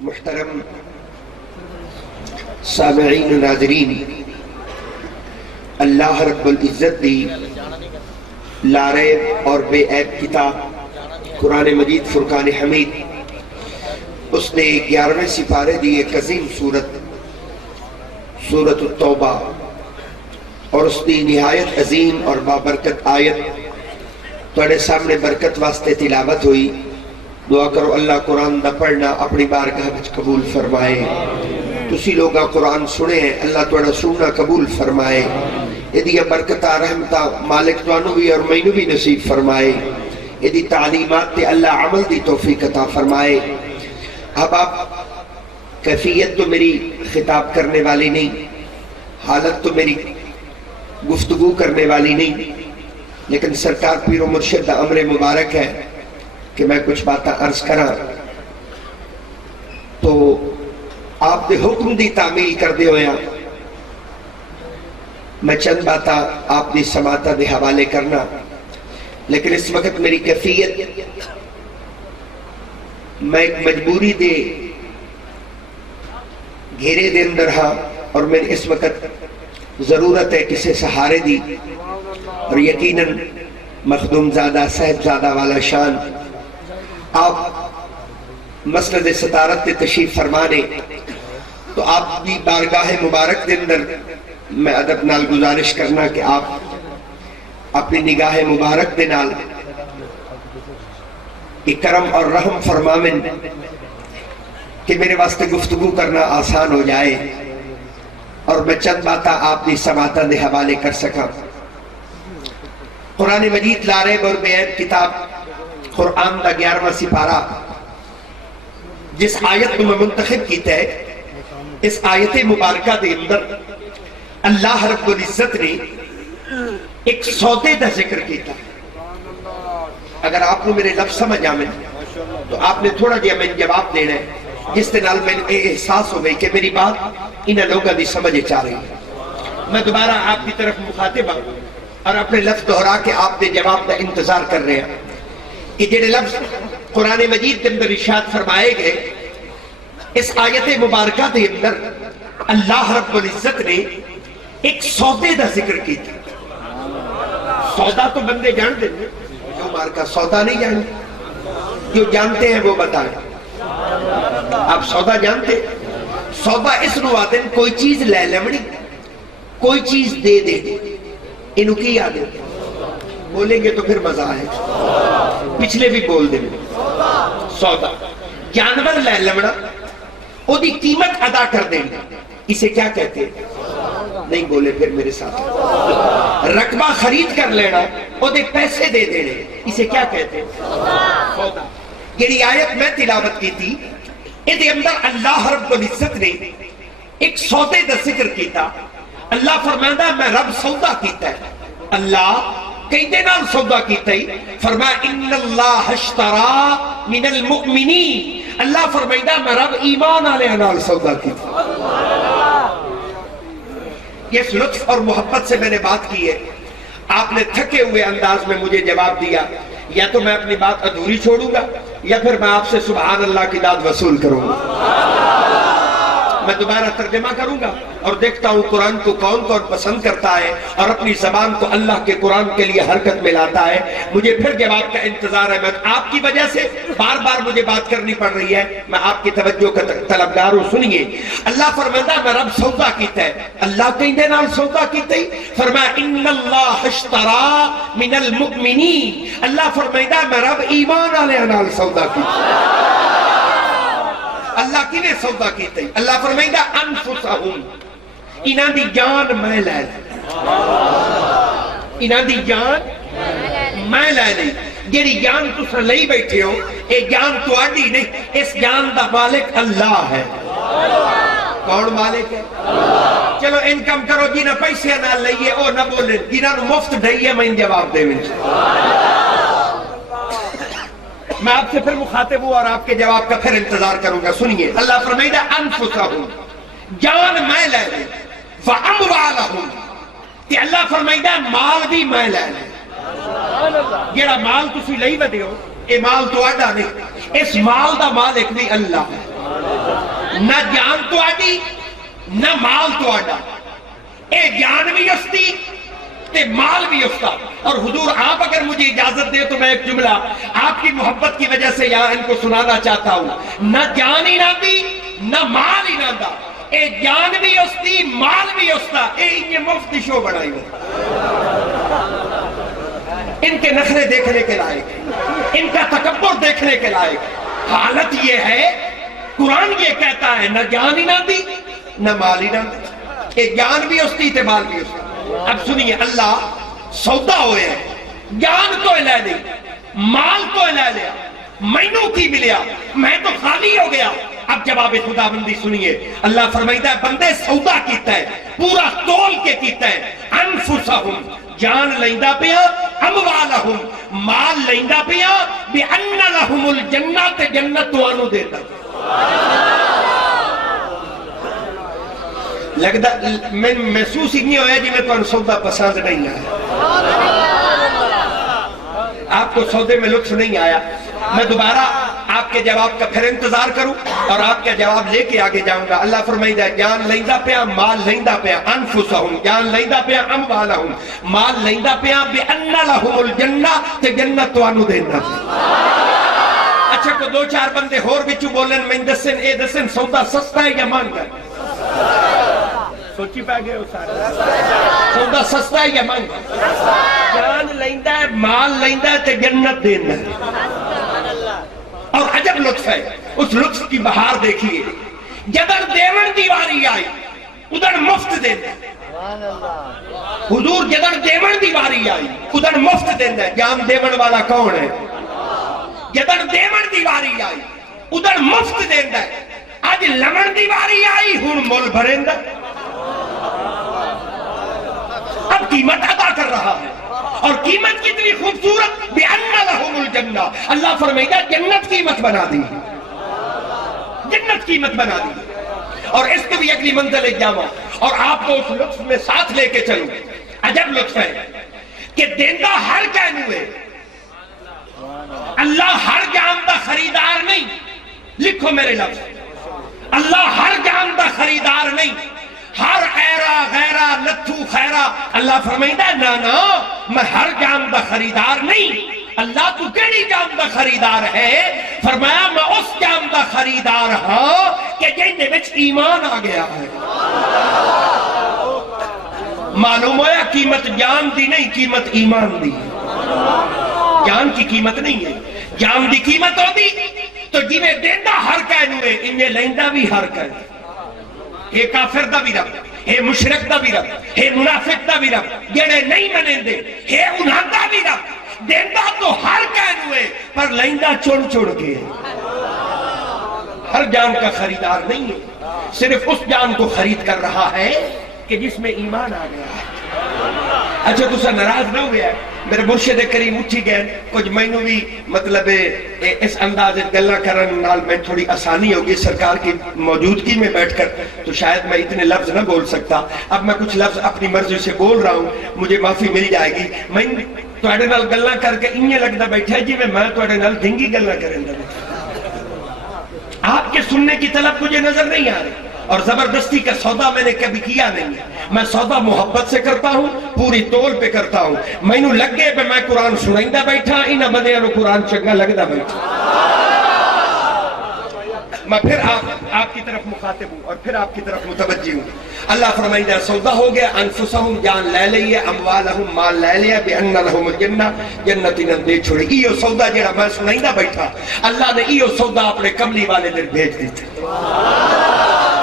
محترم سامعین و ناظرین، اللہ رب العزت دی لاریب اور بے عیب کتاب قرآن مجید فرقان حمید، اس نے 11ویں سپارے دی ایک عظیم سورت التوبہ، اور اس دی نہایت عظیم اور بابرکت آیت تھوڑے سامنے برکت واسطے تلاوت ہوئی۔ دعا کرو اللہ قرآن دا پڑھنا اپنی بارگاہ وچ قبول فرمائے۔ تسی لوگا قرآن سنے ہیں، اللہ تھوڑا سننا قبول فرمائے۔ یہ برکتہ رحمتہ مالک توانو بھی اور مینو بھی نصیب فرمائے۔ یہ تعلیمات تے اللہ عمل دی توفیق عطا فرمائے۔ اب آپ کیفیت تو میری خطاب کرنے والی نہیں، حالت تو میری گفتگو کرنے والی نہیں، لیکن سرکار پیر و مرشد دا امر مبارک ہے کہ میں کچھ باتاں عرض کراں تو آپ دے حکم دی تعمیل کر دے ہویا میں چند باتاں آپ دی سماعتاں دے حوالے کرنا، لیکن اس وقت میری کیفیت میں ایک مجبوری دے گھیرے دے اندر ہاں، اور میں اس وقت ضرورت ہے کسی سہارے دی، اور یقیناً مخدوم زادہ صاحب زادہ والا شان آپ مسند ستارت تے تشریف فرمانے، تو آپ بھی بارگاہ مبارک دے اندر میں ادب نال گزارش کرنا کہ آپ اپنی نگاہ مبارک دے نال کرم اور رحم فرمامن کہ میرے واسطے گفتگو کرنا آسان ہو جائے اور میں چند باتاں آپ دی سماعتاں دے حوالے کر سکاں۔ قرآن مجید لاریب اور بے عیب کتاب قرآن دا 11واں سپارہ، جس آیت کو میں منتخب کیتا ہے، اس آیت مبارکہ دے اندر اللہ رب العزت نے ایک سودے دا ذکر کیتا۔ اگر آپ کو میرے لفظ سمجھ آمن تو آپ نے تھوڑا جیا میں جواب دینا ہے، جس کے نال میں احساس ہو گئی کہ میری بات انہاں لوگاں دی سمجھ چاہ رہی ہے۔ میں دوبارہ آپ کی طرف مخاطب ہوں اور اپنے لفظ دہرا کے آپ دے جواب دا انتظار کر رہے ہیں کہ جڑے لفظ قرآن مجید کے اندر ارشاد فرمائے گئے، اس آیت مبارکہ دے اندر اللہ رب العزت نے ایک سودے دا ذکر کیتا۔ سودا تو بندے جان دیں، جو مارکا سودا نہیں جانتے، جو جانتے ہیں وہ بتائیں۔ آپ سودا جانتے؟ سودا اس نو آدھیں کوئی چیز لے لیمڑی، کوئی چیز دے دے، انہوں کی آدھیں بولیں گے تو پھر مزہ ہے، پچھلے بھی بول دیں۔ سودا جانور لے لیمڑا، وہ دی قیمت ادا کر دیں، اسے کیا کہتے ہیں؟ نہیں بولے پھر میرے ساتھ۔ رقبہ خرید کر لینا، وہ دے پیسے دے دینے، اسے کیا کہتے ہیں؟ سودا۔ یہ آیت میں تلاوت کی تھی، اس دے اندر اللہ رب العزت نے ایک سودے دا ذکر کیتا۔ اللہ فرماندہ میں رب سودا کیتا ہے۔ اللہ کئی دے نال سودا کیتا ہی، فرمایا ان اللہ اشترا من المؤمنین، اللہ فرمائدہ میں رب ایمان آلے نال سودا کیتا۔ یہ لطف اور محبت سے میں نے بات کی ہے، آپ نے تھکے ہوئے انداز میں مجھے جواب دیا، یا تو میں اپنی بات ادھوری چھوڑوں گا یا پھر میں آپ سے سبحان اللہ کی داد وصول کروں گا۔ میں دوبارہ ترجمہ کروں گا اور دیکھتا ہوں قرآن کو کون کون پسند کرتا ہے اور اپنی زبان کو اللہ کے قرآن کے لیے حرکت میں لاتا ہے۔ مجھے پھر جواب کا انتظار ہے، میں آپ کی وجہ سے بار بار مجھے بات کرنی پڑ رہی ہے، میں آپ کی توجہ کا طلبگار ہوں۔ سنیے، اللہ فرماتا میں رب سودا کیتا ہے۔ اللہ کہیں دے نال سودا کیتا ہی، فرمایا ان اللہ اشترا من المؤمنین، اللہ فرماتا میں رب ایمان آلے نال سودا کیتا۔ اللہ کی نے سودا کیتا ہی، اللہ فرمائدہ انفسہم، انہاں دی جان میں لے لیں، انہاں دی جان میں لے لیں۔ جیڑی جان تساں لئی بیٹھے ہو، اے جان تو آڈی نہیں، اس جان دا مالک اللہ ہے۔ کون مالک ہے؟ چلو انکم کرو، جنہاں پیسے نہ لئیے او نہ بولیں، جنہاں مفت ڈھائیے میں ان جواب دے منچ۔ میں آپ سے پھر مخاطب ہوں اور آپ کے جواب کا پھر انتظار کروں گا۔ سنیے، اللہ فرمائدہ انفسہم، جان میں لے لیں، وَأَمْوَالَهُمْ، کہ اللہ فرمائدہ مال بھی میں لے لیں۔ جیڑا مال تسی لئی ودے ہو، اے مال تو آڈا نہیں، اس مال دا مالک بھی اللہ ہے۔ نہ جان تو آڈی نہ مال تو آڈا، اے جان بھی استی تے مال بھی استا۔ اور حضور آپ اگر مجھے اجازت دے تو میں ایک جملہ آپ کی محبت کی وجہ سے یہاں ان کو سنانا چاہتا ہوں۔ نہ جان ہی نہ دی نہ مال ہی نہ دا، اے جان بھی استی مال بھی استا، اے یہ مفت شو بڑھائی ہو۔ ان کے نخرے دیکھنے کے لائق، ان کا تکبر دیکھنے کے لائق۔ حالت یہ ہے، قرآن یہ کہتا ہے نہ جان ہی نہ دی نہ مال ہی نہ دی، اے جان بھی استی تے مال بھی استا۔ اب سنیے، اللہ سودا ہوئے ہیں، جان تو لے لی مال تو لے لیا، مینوں کی ملیا، میں تو خالی ہو گیا۔ اب جواب خدا بندی سنیے، اللہ فرمائیتا ہے بندے سودا کیتا ہے، پورا تول کے کیتا ہے۔ انفسہم جان لیندہ پیا، اموالہم مال لیندہ پیا، بِأَنَّ لَهُمُ الْجَنَّةِ جنت وانو دیتا۔ لگتا میں محسوس ہی نہیں ہویا جی میں تو سودا پسند نہیں آیا، آپ کو سودے میں لطف نہیں آیا۔ میں دوبارہ آپ کے جواب کا پھر انتظار کروں اور آپ کا جواب لے کے آگے جاؤں گا۔ اللہ فرمائیدہ جان لیندہ پیا مال لیندہ پیا، انفسہم جان لیندہ پیا، اموالہم مال لیندہ پیا، بِأَنَّ لَهُمُ الْجَنَّةِ تے جنت توانو دینا۔ اچھا کو دو چار بندے ہور بچو بولن میں دسن اے دسن سودا سستا ہے یا مہنگا ہے؟ سوچی پہ گئے ہو سارے، سودا سستا ہے یا مہنگا؟ جان لیندہ ہے مال لیندہ ہے تے جنت دینا ہے۔ اور عجب لطف ہے، اس لطف کی بہار دیکھیے، جدر دیون دیواری آئی ادھر مفت دینا ہے۔ حضور جدر دیون دیواری آئی ادھر مفت دینا ہے۔ جان دیون والا کون ہے؟ جدر دیون دیواری آئی ادھر مفت دینا ہے۔ آج لمن دیواری آئی ہون مول بھریندہ، اب قیمت ادا کر رہا ہے، اور قیمت کتنی خوبصورت، بِأَنَّ لَهُمُ الْجَنَّةِ اللہ فرمائیگا جنت قیمت بنا دی، جنت قیمت بنا دی۔ اور اس کے بھی اگلی منزل جاما اور آپ کو اس لطف میں ساتھ لے کے چلوں۔ عجب لطف ہے کہ دیندہ ہر کہنو ہے، اللہ ہر جان دا خریدار نہیں۔ لکھو میرے لفظ، اللہ ہر جان دا خریدار نہیں، ہر ایرا غیرہ لتھو خیرہ۔ اللہ فرمائیدہ نا میں ہر جان دا خریدار نہیں۔ اللہ تو کیڑی جان دا خریدار ہے؟ فرمایا میں اس جان دا خریدار ہاں کہ جن دے وچ ایمان آ گیا ہے۔ معلوم ہویا قیمت جان دی نہیں، قیمت ایمان دی۔ جان کی قیمت نہیں ہے، جان دی قیمت ہو دی تو جنہیں دیندہ ہر کہنو ہے انہیں لیندہ بھی ہر کہنو۔ اے کافر دا بھی رب، اے مشرک دا بھی رب، اے منافق دا بھی رب، جنہیں نہیں منیں دے، اے انہاں دا بھی رب۔ دیندہ تو ہر کہنو ہے پر لیندہ چڑ کے۔ ہر جان کا خریدار نہیں ہے، صرف اس جان کو خرید کر رہا ہے کہ جس میں ایمان آ گیا ہے۔ اچھا تو سا ناراض نہ ہویا ہے، میرے مرشد کریم اٹھی گئے کچھ مہینوں بھی مطلب اس انداز گلہ کرن نال میں تھوڑی آسانی ہوگی سرکار کی موجودگی میں بیٹھ کر، تو شاید میں اتنے لفظ نہ بول سکتا۔ اب میں کچھ لفظ اپنی مرضی سے بول رہا ہوں، مجھے معافی مل جائے گی۔ میں توڑے نال گلہ کر کے انہیں لگتا بیٹھا جی میں توڑے نال دھنگی گلہ کریں گا۔ آپ کے سننے کی طلب مجھے نظر نہیں آ رہی، اور زبردستی کا سودا میں نے کبھی کیا نہیں ہے۔ میں سودا محبت سے کرتا ہوں، پوری طول پہ کرتا ہوں۔ میں نو لگے پہ میں قرآن سنائندہ بیٹھا، انہا بندے نو قرآن چنگا لگدہ بیٹھا۔ میں پھر آپ کی طرف مخاطب ہوں اور پھر آپ کی طرف متوجہ ہوں۔ اللہ فرمائیدہ سودا ہو گیا، انفسہم جان لے لئیے، اموالہم مال لے لیا، بِأَنَّ لَهُمُ الْجَنَّةِ جنتی نندے چھوڑی۔ ایو سودا جیڑا میں سنائندہ بیٹھا، اللہ نے ایو سودا اپنے کملی والے دن بھیج دیتے۔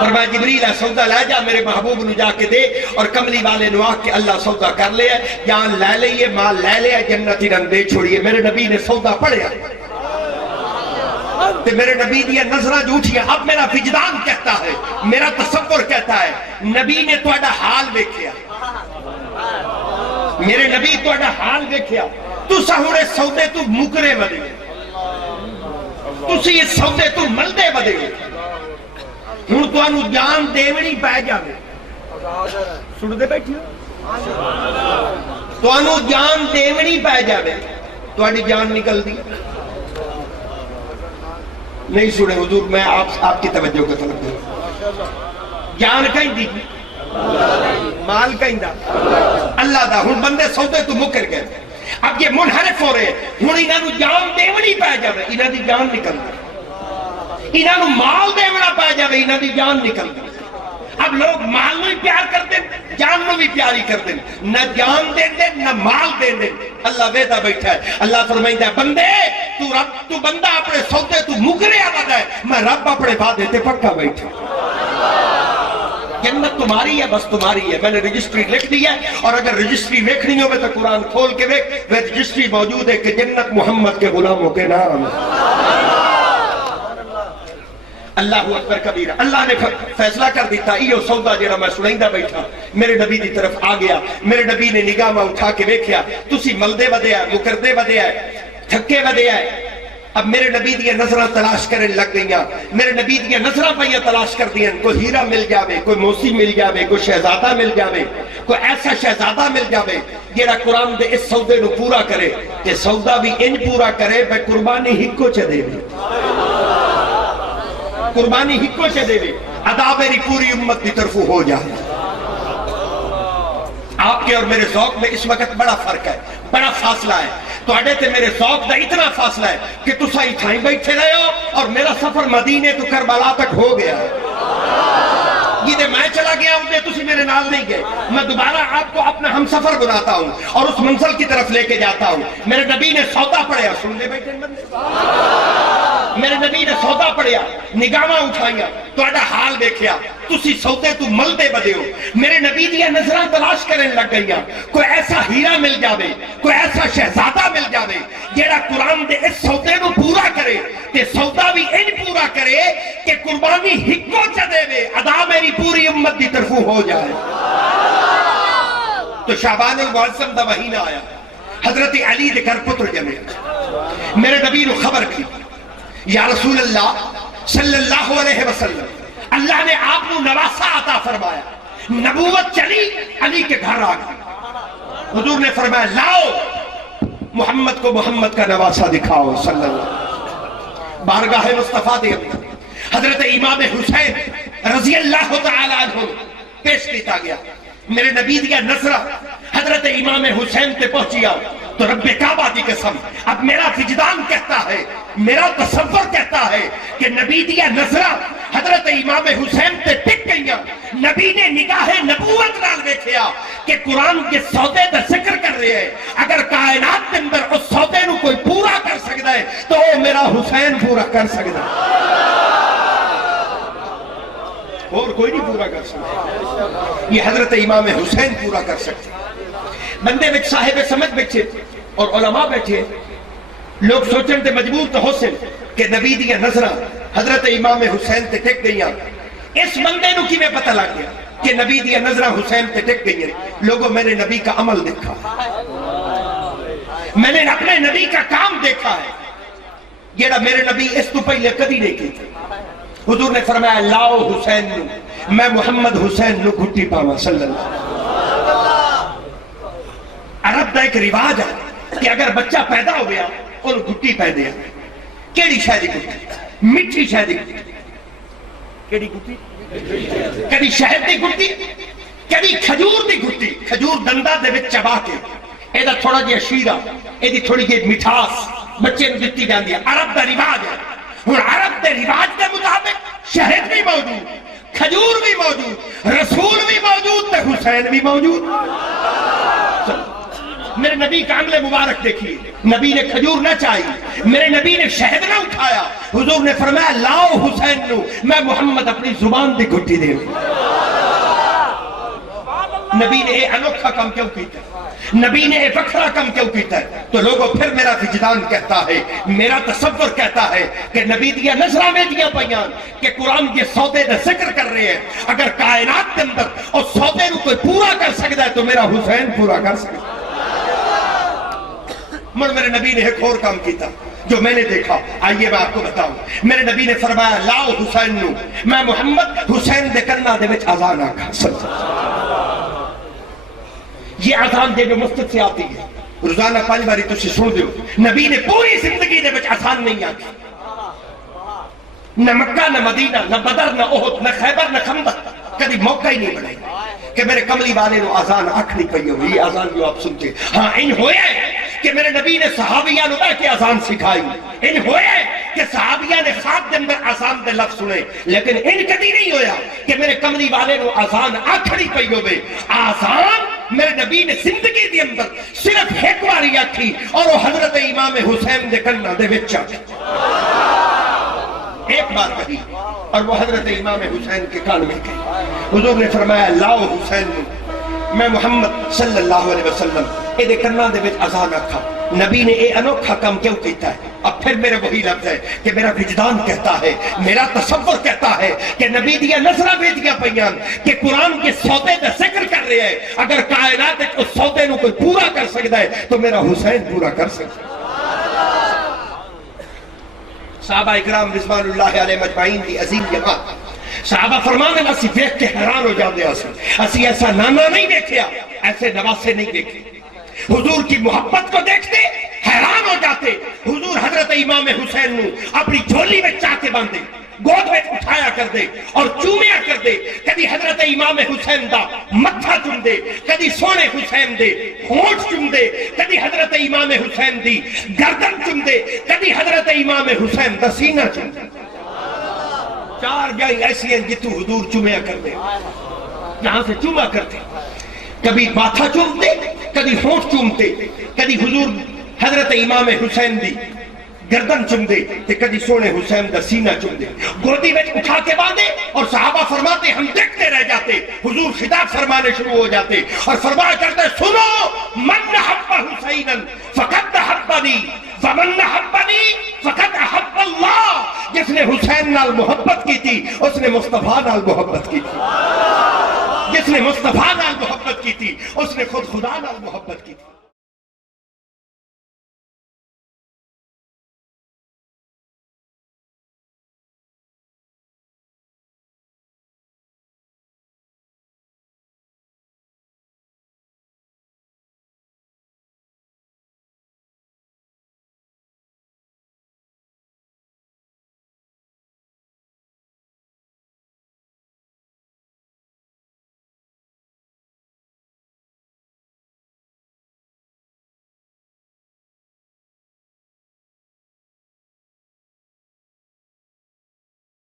فرمایا جبریل ہے سودا لے جا، میرے محبوب نو جا کے دے، اور کملی والے نو آکھ کے اللہ سودا کر لیا، جان لے لئیے مال لے لیا، جنتی نندے چھوڑیے۔ میرے نبی نے سودا پڑھیا تو میرے نبی دیا نظرہ جھوٹیاں۔ اب میرا وجدان کہتا ہے، میرا تصور کہتا ہے، نبی نے تو ایڈا حال دیکھیا، میرے نبی تو ایڈا حال دیکھیا۔ تو سہورے سودے تو مکرے بدے، تو سی سودے تو ملدے بدے، ہوں تو انو جان دیونی پہ جاوے۔ سن دے بیٹھی تو انو جان دیونی پہ جاوے، تو ایڈی جان نکل دی۔ نہیں سنے حضور میں آپ کی توجہ کو طلب کروں. جان کہیں دی مال کہیں دا اللہ دا. ہن بندے سودے تو مکر گئے, اب یہ منحرف ہو رہے, ہن انہاں نو جان دیونی پے جاوے, انہاں دی جان نکل گئی. انہاں نو مال دیونا پے جاوے, انہاں دی جان نکل گئی. اب لوگ مال نو ہی پیار کرتے ہیں, جان نو بھی پیاری کرتے ہیں, نہ جان دیں دیں نہ مال دیں دیں. اللہ وعدہ بیٹھا ہے, اللہ فرمائیتا ہے بندے تو بندہ اپنے سودے تو مکرے آباد ہے, میں رب اپنے وعدے تے پکا بیٹھا. جنت تمہاری ہے, بس تمہاری ہے. میں نے رجسٹری لکھ دی ہے, اور اگر رجسٹری دیکھنی ہو میں تو قرآن کھول کے دیکھ, وہ رجسٹری موجود ہے کہ جنت محمد کے غلاموں کے نام. اللہ اکبر کبیرہ. اللہ نے فیصلہ کر دیتا, یہ سودا جڑا میں سنائیندہ بیٹھا میرے نبی دی طرف آ گیا. میرے نبی نے نگاہ میں اٹھا کے دیکھیا, تسی ملدے ودے ہے, مکردے ودے ہے, تھکے ودے ہے. اب میرے نبی دیا نظرہ تلاش کرنے لگ گئیاں. میرے نبی دیا نظرہ پہیا تلاش کر دیا, کوئی ہیرہ مل جاوے, کوئی موسی مل جاوے, کوئی شہزادہ مل جاوے, کوئی ایسا شہزادہ مل جاوے جیڑا قرآن دے اس سودے نو پورا کرے, کہ سودا بھی انج پورا کرے بے قربانی ہکو چے دے بھی, قربانی ہکو چے دے بھی, ادا میری پوری امت کی طرف ہو جائے. آپ کے اور میرے ذوق میں اس وقت بڑا فرق ہے, بڑا فاصلہ ہے. تو اڈے تے میرے ذوق دا اتنا فاصلہ ہے کہ تسا ہی تھائیں بیٹھے رہے ہو, اور میرا سفر مدینے تو کربلا تک ہو گیا. یہ دے میں چلا گیا ہوں دے تسی میرے نال نہیں گئے. میں دوبارہ آپ کو اپنا ہم سفر بناتا ہوں اور اس منزل کی طرف لے کے جاتا ہوں. میرے نبی نے سودا پڑھیا, سن لے بیٹھے بندے, میرے نبی نے سودا پڑھیا, نگاہاں اٹھائیاں, تو اڈا حال دیکھیا, تسی سودے تو ملدے بدے ہو. میرے نبی دیا نظرہ تلاش کرنے لگ گئیاں, کوئی ایسا ہیرہ مل جاوے, کوئی ایسا شہزادہ مل جاوے جیڑا قرآن دے اس سودے نو پورا کرے, کہ سودا بھی ان پورا کرے کہ قربانی ہکو چا دے وے, ادا میری پوری امت دی طرف ہو جائے. تو شعبان المعظم دا مہینہ آیا, حضرت علی دے گھر پتر جمے. میرے نبی نو خبر کی, یا رسول اللہ صلی اللہ علیہ وسلم, اللہ نے آپ نو نواسا عطا فرمایا, نبوت چلی, علی کے گھر آ گئی. حضور نے فرمایا لاؤ محمد کو محمد کا نواسا دکھاؤ صلی اللہ. بارگاہ مصطفیٰ دے حضرت امام حسین رضی اللہ تعالی عنہ پیش کیتا گیا. میرے نبی دیا نظرہ حضرت امام حسین تے پہنچیا, تو رب کعبہ کی قسم اب میرا وجدان کہتا ہے, میرا تصور کہتا ہے کہ نبی دیا نظرہ حضرت امام حسین تے ٹک گئیاں. نبی نے نگاہ نبوت نال دیکھیا کہ قرآن کے سودے دا ذکر کر رہے ہیں, اگر کائنات کے اندر اس سودے نو کوئی پورا کر سکتا ہے تو وہ میرا حسین پورا کر سکتا ہے, اور کوئی نہیں پورا کر سکتا. یہ حضرت امام حسین پورا کر سکتے. بندے میں صاحب سمجھ بیٹھے اور علماء بیٹھے, لوگ سوچن تے مجبور تو حسن کہ نبی دیا نظرہ حضرت امام حسین تے ٹک گئیاں. اس بندے نو کی میں پتہ لگ گیا کہ نبی دیا نظرہ حسین تے ٹک گئی ہیں. لوگوں میں نے نبی کا عمل دیکھا, میں نے اپنے نبی کا کام دیکھا ہے, یہ میرے نبی اس تو پہلے کدی نہیں کی. حضور نے فرمایا لاؤ حسین نو, میں محمد حسین نو گھٹی پاواں صلی اللہ. عرب دا ایک رواج ہے کہ اگر بچہ پیدا ہو گیا ان گھٹی پہ دیا. کیڑی شاہ دی گھٹی؟ مٹھی شاہ دی گھٹی. کیڑی گھٹی؟ کدی شہد دی گھٹی, کدی کھجور دی گھٹی. کھجور دندا دے وچ چبا کے ایدہ تھوڑا جیا شیرہ, ایدی تھوڑی جی مٹھاس بچے نو دتی جاندی ہے. عرب دا رواج ہے. اور عرب دے رواج دے مطابق شہد بھی موجود, کھجور بھی موجود, رسول بھی موجود, تے حسین بھی موجود. میرے نبی کا انگلے مبارک دیکھیے, نبی نے کھجور نہ چاہی, میرے نبی نے شہد نہ اٹھایا. حضور نے فرمایا لاؤ حسین نو, میں محمد اپنی زبان دی گھٹی دے. نبی نے یہ انوکھا کام کیوں کیتا ہے, نبی نے یہ وکھرا کام کیوں کیتا ہے؟ تو لوگوں پھر میرا وجدان کہتا ہے, میرا تصور کہتا ہے کہ نبی دیا نظرہ میں دیا بیان کہ قرآن کے سودے دا ذکر کر رہے ہیں. اگر کائنات کے اندر اور سودے نو کوئی پورا کر سکتا ہے تو میرا حسین پورا کر سکتا ہے. مر میرے نبی نے ایک اور کام کیتا جو میں نے دیکھا, آئیے میں آپ کو بتاؤں. میرے نبی نے فرمایا لاؤ حسین نو, میں محمد حسین دے کرنا دے وچ آزان آکھا صلی اللہ. یہ آزان دے جو مسجد سے آتی ہے, روزانہ 5 باری تسی سن دیو. نبی نے پوری زندگی دے وچ آزان نہیں آتی. نہ مکہ نہ مدینہ نہ بدر نہ احد نہ خیبر نہ خندق کبھی موقع ہی نہیں بنے کہ میرے کملی والے نو آزان اکھنی پئی ہوئی. یہ آزان جو آپ سنتے ہاں ان ہویا ہے کہ میرے نبی نے صحابیہ نو بیٹھ کے آزان سکھائی. ان ہویا ہے کہ صحابیہ نے خواب دے اندر آزان دے لفظ سنے. لیکن ان کدی نہیں ہویا کہ میرے کملی والے نو آزان اکھنی پئی ہوئے. آزان میرے نبی نے زندگی دے اندر صرف ایک باری آکھی اور وہ حضرت امام حسین دے کناں دے وچ ایک بار کہی اور وہ حضرت امام حسین کے کان میں کہی. حضور نے فرمایا لاؤ حسین میں محمد صلی اللہ علیہ وسلم اے دے کناں دے وچ اذان رکھا. نبی نے اے انوکھا کام کیوں کیتا ہے؟ اب پھر میرے وہی لفظ ہے کہ میرا وجدان کہتا ہے, میرا تصور کہتا ہے کہ نبی دیا نظرہ بھیجیا پیان کہ قرآن کے سودے دا ذکر کر رہے ہیں. اگر کائنات اس سودے نو کوئی پورا کر سکتا ہے تو میرا حسین پورا کر سکتا ہے. صحابہ اکرام رضوان اللہ علیہ مجمعین کی عظیم جماعت صحابہ فرمانے میں اسی دیکھ کے حیران ہو جاتے ہیں. اسی ایسا نانا نہیں دیکھیا, ایسے نواسے نہیں دیکھے. حضور کی محبت کو دیکھتے حیران ہو جاتے. حضور حضرت امام حسین نو اپنی جھولی میں چاہ کے باندھے, گود میں اٹھایا کر دے اور چومیا کر دے. کدی حضرت امام حسین دا متھا چوم دے, کدی سونے حسین دے ہونٹ چوم دے, کدی حضرت امام حسین دی گردن چوم دے, کدی حضرت امام حسین دا سینہ چوم دے. چار جائیں ایسی ہیں جتو حضور چومیا کر دے, یہاں سے چوما کرتے. کبھی ماتھا چومتے, کبھی ہونٹ چومتے, کبھی حضور حضرت امام حسین دی گردن چم دے تے کدی سونے حسین دا سینہ چم دے. گودی میں اٹھا کے باندھے اور صحابہ فرماتے ہم دیکھتے رہ جاتے. حضور خطاب فرمانے شروع ہو جاتے اور فرمایا کرتے سنو من حب حسینا فقد حبنی ومن حبنی فقد حب اللہ. جس نے حسین نال محبت کی تھی اس نے مصطفیٰ نال محبت کی تھی. جس نے مصطفیٰ نال محبت کی تھی اس نے خود خدا نال محبت کی تھی.